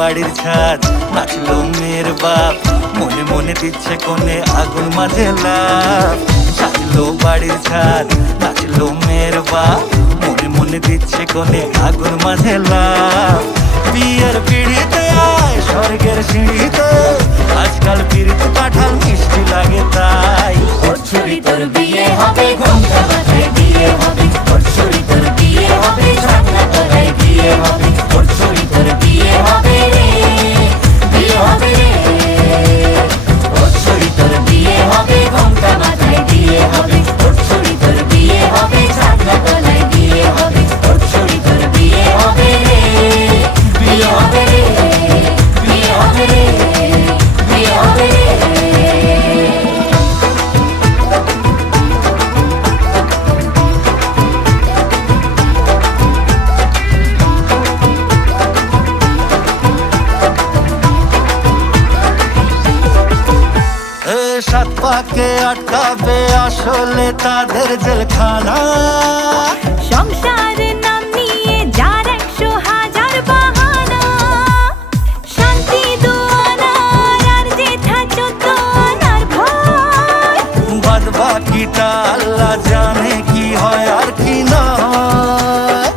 বাড়ির ছাদ, নাচলো মেয়ের বাপ, মনে মনে দিচ্ছে কোণে আগুন মাঝে লাভ। সাজলো বাড়ির ছাদ, নাচলো মেয়ের বাপ, মনে মনে দিচ্ছে কোণে আগুন মাঝে লাভ। বিয়ের পিড়িতে আয় স্বর্গের সিঁড়িতে, আজকাল পিড়িতে কাঁঠাল মিষ্টি লাগে তাই। ওর ছুরি তোর বিয়ে হবে, ঘোমটা মাথায় বিয়ে হবে। ওর ছুরি তোর বিয়ে হবে, ছাগনা তলায় বিয়ে হবে। ওর ছুরি তোর বিয়ে হবে রে, বিয়ে হবে রে। ওর ছুরি তোর বিয়ে হবে, ঘোমটা মাথায় বিয়ে হবে। ওর ছুরি তোর বিয়ে হবে, ছাগনা তলায় বিয়ে হবে। ওর ছুরি তোর বিয়ে হবে রে, বিয়ে হবে রে, বিয়ে হবে রে, বিয়ে হবে রে। সাত পাকে আটকাবে আসলে তাদের জেলখানা। সংসারের নাম নিয়ে যার 100,000 বাহানা, শান্তি দুয়ানার আর যেথা 14 আনার ভয়। বাদ বাকিটা আল্লাহ জানে কি হয় আর কি না হয়।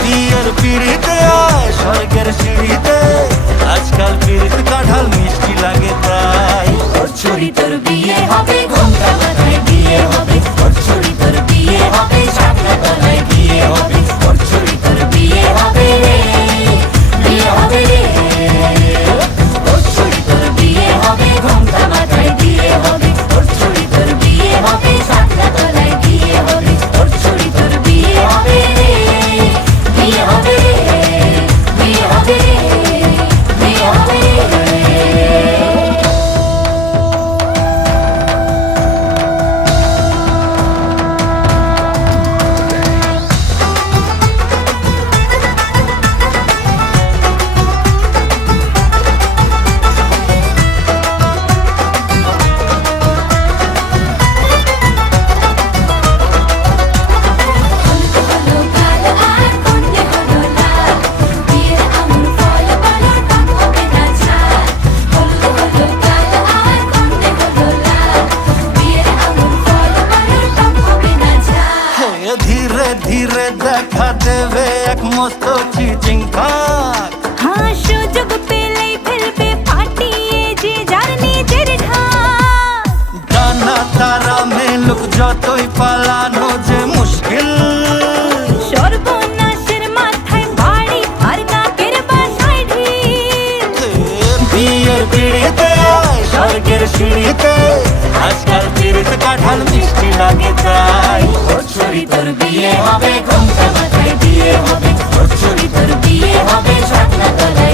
বিয়ের পিড়িতে আয় স্বর্গের সিঁড়িতে, আজকাল পিড়িতে কাঁঠাল মিষ্টি লাগে তাই। ওর ছুরি তোর বিয়ে হবে, ঘোমটা মাথায় বিয়ে হবে। ওর ছুরি তোর বিয়ে হবে, ছাগনা তলায় বিয়ে হবে। ওর ছুরি তোর বিয়ে হবে রে, বিয়ে হবে রে। ওর ছুরি তোর বিয়ে হবে, ঘোমটা মাথায় বিয়ে হবে। ওর ছুরি তোর বিয়ে হবে, ছাগনা তলায় বিয়ে হবে। ওর ছুরি তোর বিয়ে হবে রে, বিয়ে হবে রে, বিয়ে হবে রে, বিয়ে হবে রে। ধীরে ধীরে দেখা দেবে এক মস্ত চিচিং খাক। হ্যাঁ, সুযোগ পেলেই ফেলবে ফাটিয়ে যে যার নিজের ঢাক। ডানা তারা মেলুক যতই পালানো যে মুশকিল। সর্বনাশের মাথায় বাড়ি আর কাকের বাসায় ঢিল। বিয়ের পিড়িতে আয় স্বর্গের সিঁড়িতে, আজকাল পিড়িতে কাঁঠাল মিষ্টি লাগে তাই। ওর ছুরি তোর বিয়ে হবে, ঘোমটা মাথায় বিয়ে হবে। ওর ছুরি তোর বিয়ে হবে, ছাগনা তলায়